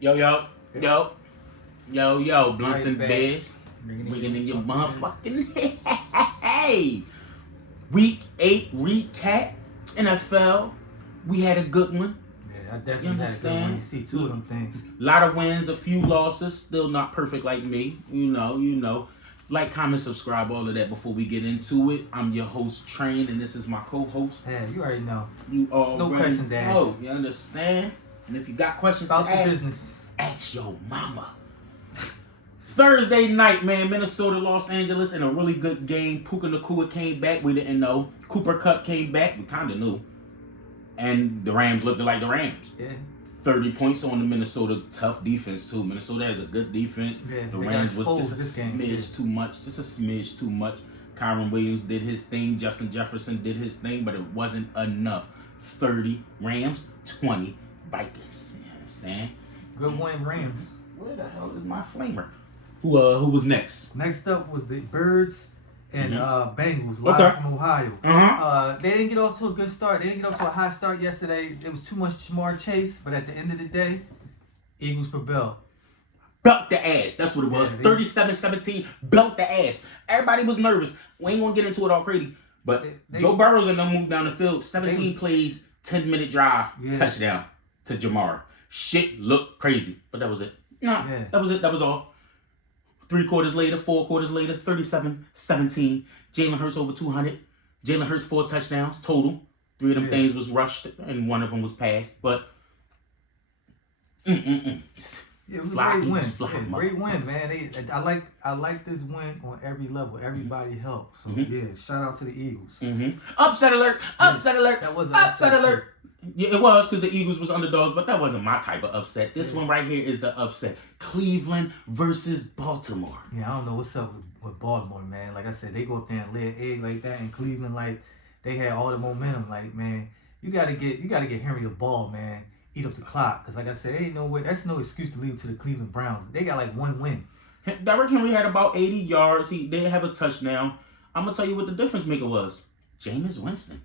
Yo, Blunts and Right back. Bears. Bringing in your motherfucking hey. Week 8 recap. NFL. We had a good one. Yeah, I definitely had a good one. You see two of them things. A lot of wins, a few losses. Still not perfect like me. You know. Like, comment, subscribe, all of that before we get into it. I'm your host, Train, and this is my co-host. Yeah, you already know. You already No questions asked. know. You understand? And if you got questions About to the ask, business. ask your mama. Thursday night, man, Minnesota, Los Angeles in a really good game. Puka Nacua came back. We didn't know. Cooper Kupp came back. We kind of knew. And the Rams looked like the Rams. Yeah. 30 points on the Minnesota tough defense, too. Minnesota has a good defense. Yeah, the they Rams got was just a exposed this game, smidge too much. Just a smidge too much. Kyron Williams did his thing. Justin Jefferson did his thing, but it wasn't enough. 30 Rams, 20 Vikings. You understand? Good win, Rams. Where the hell is my flamer? Who was next? Next up was the Birds and Bengals, live Okay. from Ohio. Uh-huh. They didn't get off to a good start. They didn't get off to a high start yesterday. It was too much Jamar Chase, but at the end of the day, Eagles prevailed. Belt the ass. That's what it was. Yeah, 37-17. Belt the ass. Everybody was nervous. We ain't gonna get into it all crazy. But They- Joe Burrows and them moved down the field. 17 plays, 10-minute drive, Yeah. touchdown to Jamar. Shit looked crazy. But that was it. Nah, Yeah. that was it. That was all. 3 quarters later, 4 quarters later, 37-17. Jalen Hurts over 200. Jalen Hurts 4 touchdowns total. 3 of them Yeah. things was rushed and 1 of them was passed. But Yeah, it was Fly a great Eagles, win. fly, Yeah, mother. great win, man. I like this win on every level. Everybody helped. So Mhm. yeah, shout out to the Eagles. Upset alert! Upset alert! That was an Upset upset, alert! Yeah, it was because the Eagles was underdogs, but that wasn't my type of upset. This one right here is the upset. Cleveland versus Baltimore. Yeah, I don't know what's up with Baltimore, man. Like I said, they go up there and lay an egg like that in Cleveland, like they had all the momentum. Like, man, you gotta get Henry the ball, man. Eat up the clock, cause like I said, ain't no way. That's no excuse to leave it to the Cleveland Browns. They got like 1 win. Derrick Henry had about 80 yards. They didn't have a touchdown. I'm gonna tell you what the difference maker was. Jameis Winston.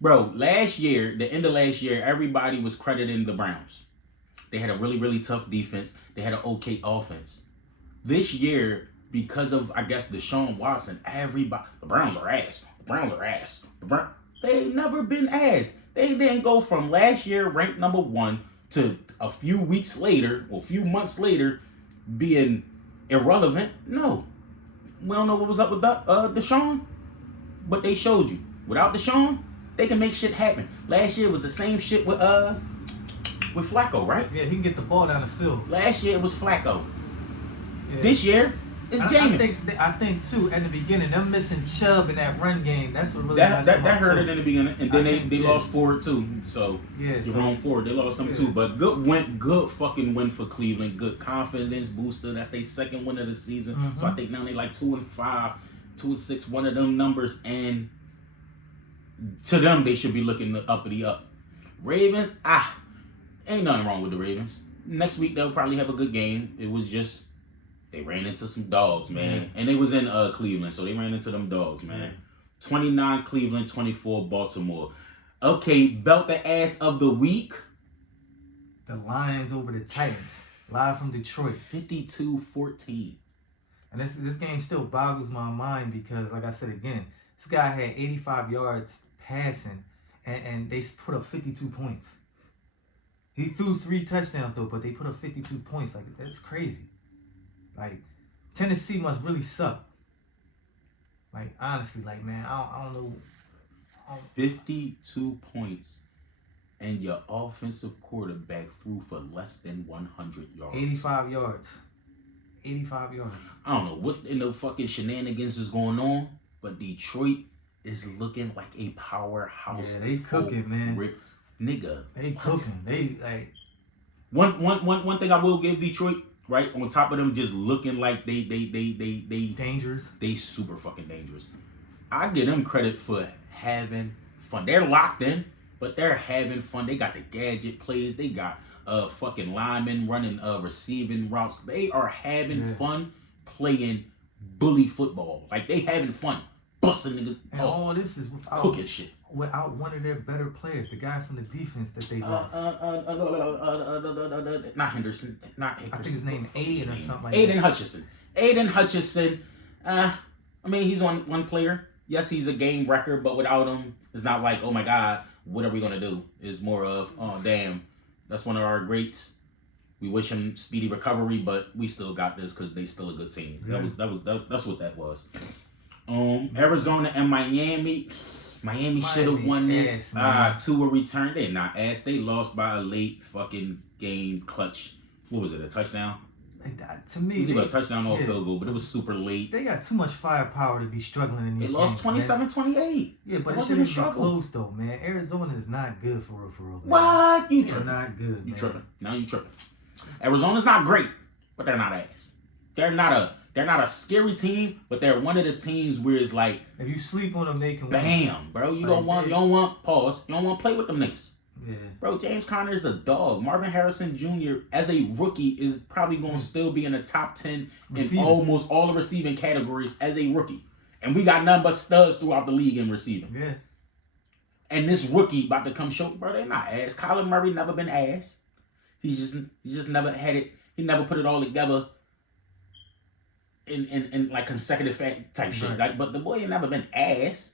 Bro, last year, the end of last year, everybody was crediting the Browns. They had a really, really tough defense. They had an okay offense. This year, because of, I guess, Deshaun Watson, everybody, the Browns are ass. The Browns are ass. They ain't never been ass. They didn't go from last year ranked number 1 to a few weeks later, or a few months later, being irrelevant. No. We don't know what was up with Deshaun, but they showed you. Without Deshaun, they can make shit happen. Last year was the same shit with Flacco, right? Yeah, he can get the ball down the field. Last year it was Flacco. Yeah. This year it's Jameis. I think too at the beginning them missing Chubb in that run game. That's what really That messed them up, hurt too. it in the beginning, and then they yeah. lost Ford too. So Yeah, you're so wrong Ford. They lost them yeah. too. But good fucking win for Cleveland. Good confidence booster. That's their second win of the season. Mhm. So I think now they like 2-5, 2-6, one of them numbers, and to them they should be looking uppity up. Ravens, ain't nothing wrong with the Ravens. Next week they'll probably have a good game. It was just they ran into some dogs, man. Yeah. And they was in Cleveland, so they ran into them dogs, man. 29 Cleveland, 24 Baltimore. Okay, belt the ass of the week. the Lions over the Titans, live from Detroit. 52-14. And this game still boggles my mind because, like I said again, this guy had 85 yards passing, and they put up 52 points. He threw 3 touchdowns though, but they put up 52 points. Like, that's crazy. Like, Tennessee must really suck. Like, honestly, like, man, I don't know. 52 points, and your offensive quarterback threw for less than 100 yards. 85 yards. 85 yards. I don't know what in the fucking shenanigans is going on, but Detroit is looking like a powerhouse. Yeah, they cooking, man. Nigga. They cooking. They, like... One thing I will give Detroit, right, on top of them just looking like they dangerous. They super fucking dangerous. I give them credit for having fun. They're locked in, but they're having fun. They got the gadget plays. They got fucking linemen running receiving routes. They are having fun playing bully football. Like, they having fun busting niggas. And all this is without cooking shit. Without one of their better players, the guy from the defense that they lost. not Henderson, not Hickerson. I think his name Aiden or something like Aiden that. Hutchinson. Aiden Hutchinson. I mean, he's one player. Yes, he's a game wrecker, but without him, it's not like, oh my God, what are we gonna do? It's more of, oh damn, that's one of our greats. We wish him speedy recovery, but we still got this because they still a good team. Yeah. That's what that was. Arizona and Miami. Miami should have won this. Tua returned. They not ass. They lost by a late fucking game clutch. What was it? A touchdown? Like that, to me, It was either a touchdown or a field goal, but it was super late. They got too much firepower to be struggling in these They lost games, 27-28. Yeah, but It it wasn't shouldn't a be struggle. close though, man. Arizona is not good for real. Man. What? You They're tripping? not good, You man. tripping? Now you tripping. Arizona's not great, but they're not ass. They're not a scary team, but they're one of the teams where it's like, If you sleep on them, they can win. bam, bro. You don't want to play with them niggas. Yeah. Bro, James Conner is a dog. Marvin Harrison Jr. as a rookie is probably going to still be in the top 10 Receiving. in almost all the receiving categories as a rookie. And we got nothing but studs throughout the league in receiving. Yeah. And this rookie about to come show, bro, they not ass. Kyler Murray never been ass. He just never had it. He never put it all together in like consecutive type shit. Right. Like, but the boy ain't never been ass.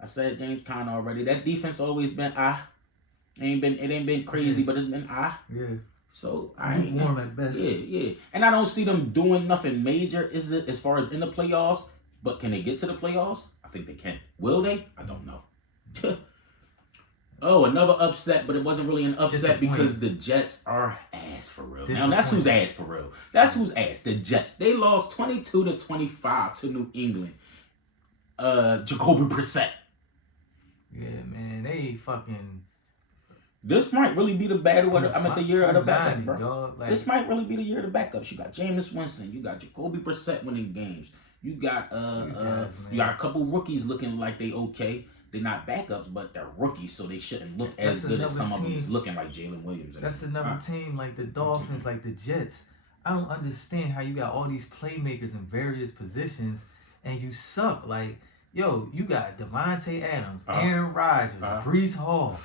I said James Conner already. That defense always been It ain't been crazy, but it's been Yeah. So I ain't warm at best. Yeah. And I don't see them doing nothing major. Is it as far as in the playoffs? But can they get to the playoffs? I think they can. Will they? I don't know. Oh, another upset, but it wasn't really an upset because the Jets are ass for real. Now that's who's ass for real. That's who's ass. The Jets. They lost 22-25 to New England. Jacoby Brissett. Yeah, man. They fucking. This might really be the battle of the year of the backup, bro. Dog, like, This might really be the year of the backups. You got Jameis Winston. You got Jacoby Brissett winning games. You got you got a couple rookies looking like they okay. They're not backups, but they're rookies, so they shouldn't look as good as some of them is looking like Jalen Williams. That's another team like the Dolphins, like the Jets. I don't understand how you got all these playmakers in various positions and you suck. Like, yo, you got Devontae Adams, Aaron Rodgers, Breece Hall,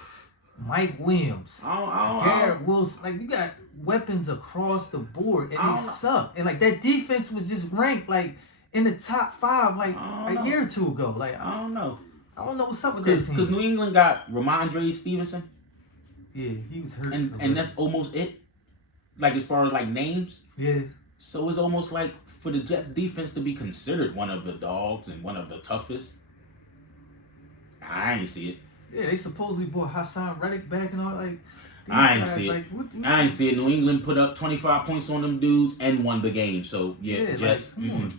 Mike Williams, Garrett Wilson. Like, you got weapons across the board and they suck. And like that defense was just ranked like in the top 5 like a year or two ago. Like, I don't know. I don't know what's up with this team. Because New England got Ramondre Stevenson. Yeah, he was hurt. And that's almost it. Like, as far as like names. Yeah. So it's almost like for the Jets defense to be considered one of the dogs and one of the toughest. I ain't see it. Yeah, they supposedly brought Hassan Reddick back and all like. I ain't see it. I ain't see it. New England put up 25 points on them dudes and won the game. So yeah, Jets. Like,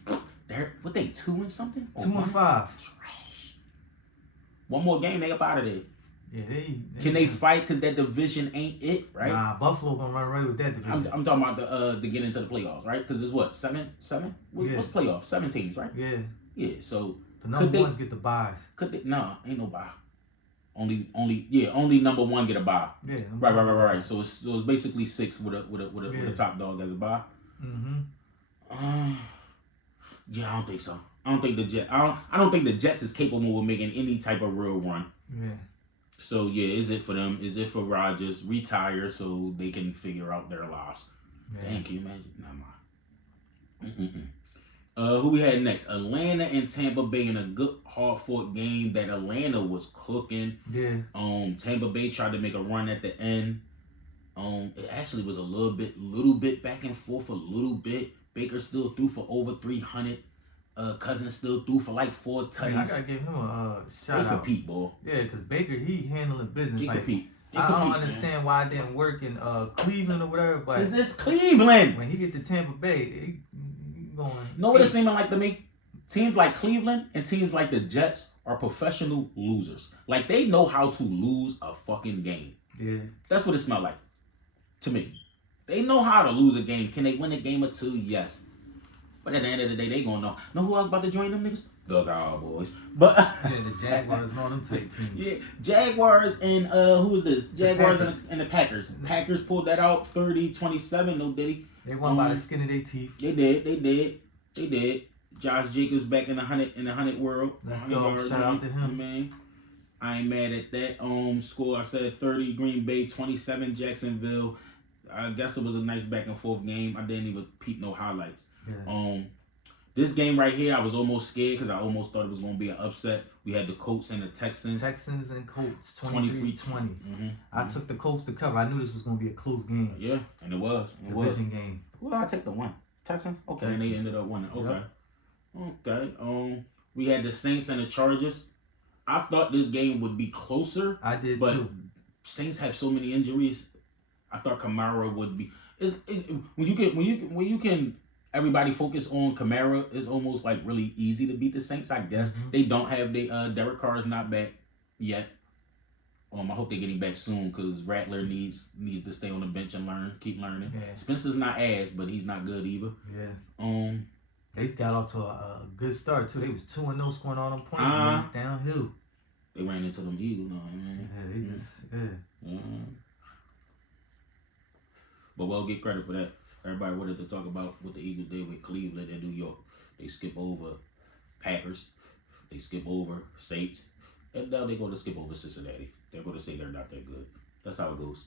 they're what they 2-something? 2-5. Trash. One more game, they up out of there. Yeah, they can they fight because that division ain't it, right? Nah, Buffalo gonna run right with that division. I'm talking about the get into the playoffs, right? Because it's what 7? What's playoffs? 7 teams, right? Yeah. Yeah. So the number ones get the buys. Could they? No, ain't no buy. Only number 1 get a buy. Yeah. Right. So it's basically 6 with a top dog as a buy. Yeah, I don't think so. I don't think the Jets is capable of making any type of real run. Yeah. So yeah, is it for them? Is it for Rodgers retire so they can figure out their lives? Yeah. Damn, can you imagine? Never mind. Who we had next? Atlanta and Tampa Bay in a good hard-fought game that Atlanta was cooking. Yeah. Tampa Bay tried to make a run at the end. It actually was a little bit back and forth a little bit. Baker still threw for over 300. Cousins still threw for like 4 tutties. I gotta give him a shout out. They compete, boy. Yeah, because Baker, he handling business. He like, compete. I don't understand why it didn't work in Cleveland or whatever, but is this Cleveland? When he get to Tampa Bay, he going. You know what it seeming like to me? Teams like Cleveland and teams like the Jets are professional losers. Like, they know how to lose a fucking game. Yeah. That's what it smelled like to me. They know how to lose a game. Can they win a game or 2? Yes. But at the end of the day, they gonna know. Know who else about to join them niggas? The Cowboys. But yeah, the Jaguars and all them type teams. Yeah, Jaguars and who is this? Jaguars and the Packers. Packers pulled that out 30-27. No diddy. They won by the skin of their teeth. They did. Josh Jacobs back in the 100 world. Let's go. Shout out to him. Man, I ain't mad at that. Score I said 30 Green Bay, 27 Jacksonville. I guess it was a nice back and forth game. I didn't even peep no highlights. Yeah. This game right here, I was almost scared because I almost thought it was going to be an upset. We had the Colts and the Texans. Texans and Colts, 23-20. Mm-hmm. I took the Colts to cover. I knew this was going to be a close game. Yeah, and it was. Division game. Who did I take the one? Texans? Okay, Texans. and they ended up winning. Okay. Yep. Okay. We had the Saints and the Chargers. I thought this game would be closer. I did but too. Saints have so many injuries. I thought Kamara would be. When you can everybody focus on Kamara, it's almost like really easy to beat the Saints. I guess they don't have Derek Carr is not back yet. I hope they get him back soon because Rattler needs to stay on the bench and keep learning. Yeah. Spencer's not ass, but he's not good either. Yeah. They got off to a good start too. They was 2-0 scoring all them points and went downhill. They ran into them Eagles, man. Yeah, they just But we'll get credit for that. Everybody wanted to talk about what the Eagles did with Cleveland and New York. They skip over Packers. They skip over Saints. And now they're going to skip over Cincinnati. They're going to say they're not that good. That's how it goes.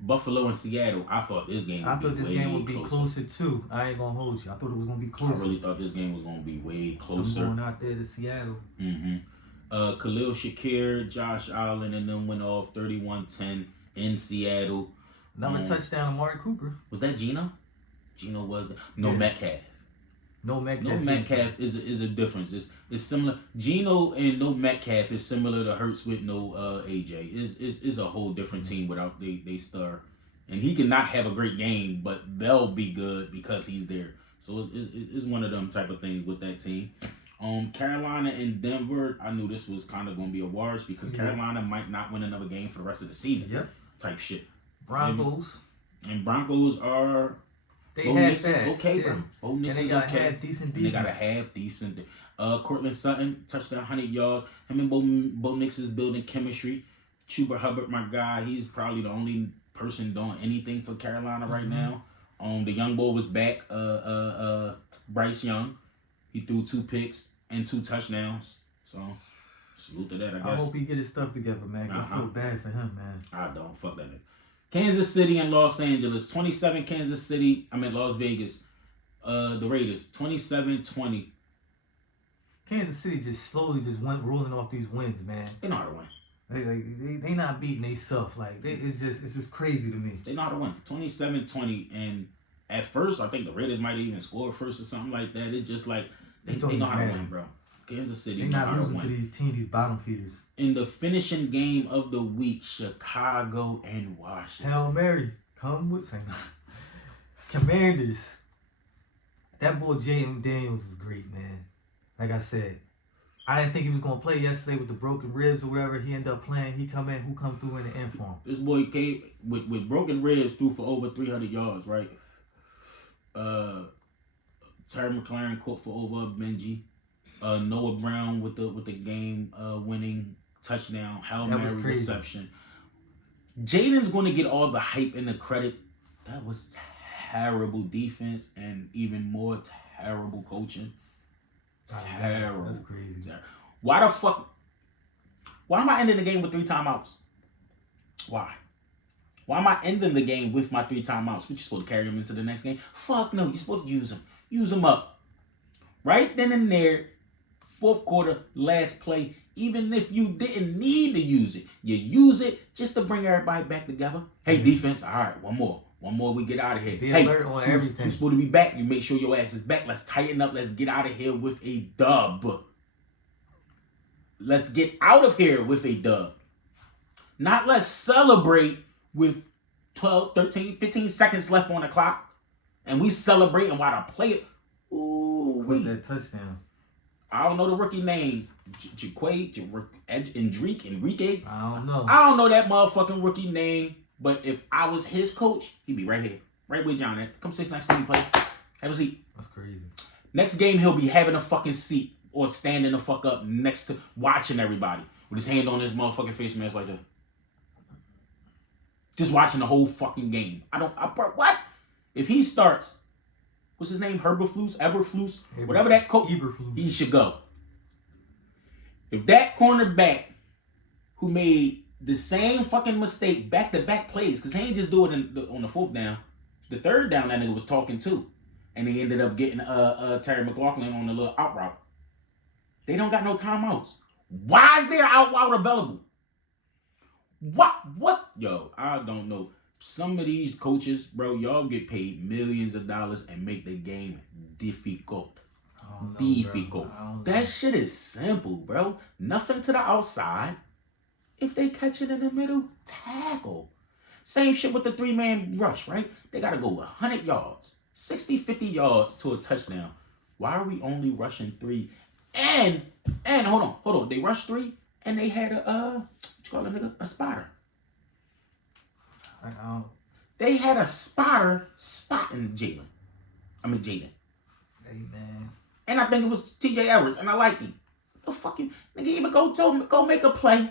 Buffalo and Seattle. I thought this game would be closer too. I ain't going to hold you. I thought it was going to be closer. I really thought this game was going to be way closer. I'm going out there to Seattle. Khalil Shakir, Josh Allen, and them went off 31-10 in Seattle. Another touchdown, Amari Cooper. Was that Geno? Geno was Metcalf. No Metcalf. No Metcalf is a difference. It's similar. Geno and no Metcalf is similar to Hurts with no AJ. Is a whole different team without they star. And he cannot have a great game, but they'll be good because he's there. So it's one of them type of things with that team. Carolina and Denver, I knew this was kind of going to be a wash because Carolina might not win another game for the rest of the season. Yep. Type shit. Broncos. And Broncos are... They had fast. Okay, bro. Bo Nix is okay. Half decent defense. And they got a half decent. Cortland Sutton touchdown 100 yards. Him and Bo Nix is building chemistry. Chuba Hubbard, my guy, he's probably the only person doing anything for Carolina right now. The young boy was back. Bryce Young, he threw 2 picks and 2 touchdowns. So salute to that, I guess. I hope he get his stuff together, man. I feel bad for him, man. I don't. Fuck that nigga. Kansas City and Los Angeles. 27 Kansas City. Las Vegas. The Raiders. 27-20. Kansas City just slowly went rolling off these wins, man. They know how to win. They not beating they self. It's just crazy to me. They know how to win. 27-20. And at first, I think the Raiders might even score first or something like that. It's just like they know how to win, bro. Kansas City. They're not losing to these teams, these bottom feeders. In the finishing game of the week, Chicago and Washington. Hail Mary, come with Commanders. That boy Jaden Daniels is great, man. Like I said, I didn't think he was gonna play yesterday with the broken ribs or whatever. He ended up playing. He come through in the end for him. This boy came with broken ribs, threw for over 300 yards, right? Terry McLaurin caught for over Benji. Noah Brown with the game winning touchdown, Hail Mary reception. Jaden's going to get all the hype and the credit. That was terrible defense and even more terrible coaching. Terrible. That's crazy. Why am I ending the game with 3 timeouts? Why am I ending the game with my 3 timeouts? What, you supposed to carry them into the next game? Fuck no, you're supposed to use them. Use them up. Right then and there, 4th quarter, last play, even if you didn't need to use it, you use it just to bring everybody back together. Hey, defense, all right, one more, we get out of here. Be alert on everything. You're supposed to be back. You make sure your ass is back. Let's tighten up. Let's get out of here with a dub. Let's get out of here with a dub. Not let's celebrate with 12, 13, 15 seconds left on the clock. And we celebrating while the player... Ooh, with that touchdown. I don't know the rookie name. Enrique. I don't know. I don't know that motherfucking rookie name. But if I was his coach, he'd be right here. Right where John at. Come sit next to me, play. Have a seat. That's crazy. Next game, he'll be having a fucking seat or standing the fuck up next to watching everybody with his hand on his motherfucking face mask like that. Just watching the whole fucking game. What? If he starts, what's his name? Eberflus? Whatever that coach, he should go. If that cornerback who made the same fucking mistake, back-to-back plays, because he ain't just do it on the fourth down. The third down, that nigga was talking too. And he ended up getting Terry McLaughlin on the little out route. They don't got no timeouts. Why is there out route available? What? Yo, I don't know. Some of these coaches, bro, y'all get paid millions of dollars and make the game difficult. Difficult. That shit is simple, bro. Nothing to the outside. If they catch it in the middle, tackle. Same shit with the 3-man rush, right? They got to go 100 yards, 60, 50 yards to a touchdown. Why are we only rushing 3? And hold on. They rushed 3 and they had a spotter. They had a spotter spotting Jaden. Hey, man. And I think it was TJ Edwards, and I like him. The fuck you, nigga, even go make a play.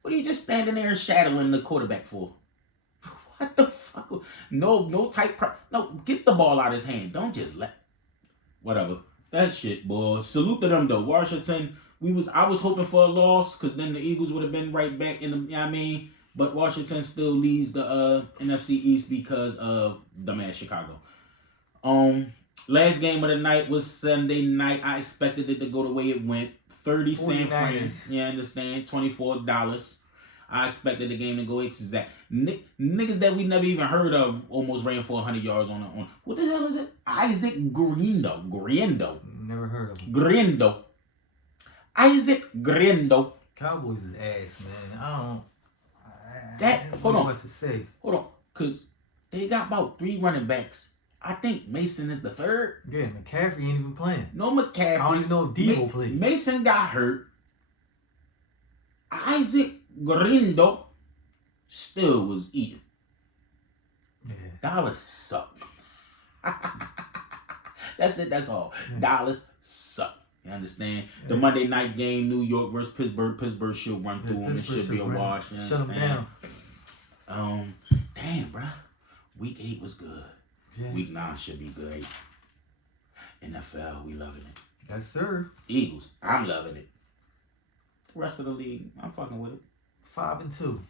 What are you just standing there and shadowing the quarterback for? What the fuck? No tight no, get the ball out of his hand. Don't just let. Whatever. That shit, boy. Salute to them though. Washington. I was hoping for a loss because then the Eagles would have been right back in the. You know what I mean? But Washington still leads the NFC East because of dumbass Chicago. Last game of the night was Sunday night. I expected it to go the way it went. 30 San Fran. Yeah, I understand. $24. I expected the game to go exact. Niggas that we never even heard of almost ran for 100 yards on. What the hell is it? Isaac Griendo. Never heard of him. Griendo. Isaac Griendo. Cowboys is ass, man. I don't Hold on. What to say. Hold on. Because they got about 3 running backs. I think Mason is the third. Yeah, McCaffrey ain't even playing. No McCaffrey. I don't even know if Debo played. Mason got hurt. Isaac Griendo still was eating. Yeah. Dollars suck. That's it. That's all. Yeah. Dollars suck. You understand? Yeah. The Monday night game, New York versus Pittsburgh. Pittsburgh should run through them. It should be a wash. You Shut them down. Damn, bro. Week 8 was good. Yeah. Week 9 should be great. NFL, we loving it. Yes, sir. Eagles, I'm loving it. The rest of the league, I'm fucking with it. 5-2.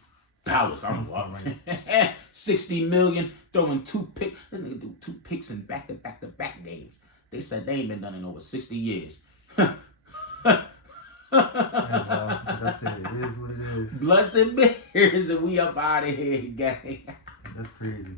Dallas, I'm loving it. 60 million, throwing 2 picks. This nigga do 2 picks in back-to-back games. They said they ain't been done in over 60 years. Like I said, it is what it is. Blessed bears, and we up out of here, gang. That's crazy.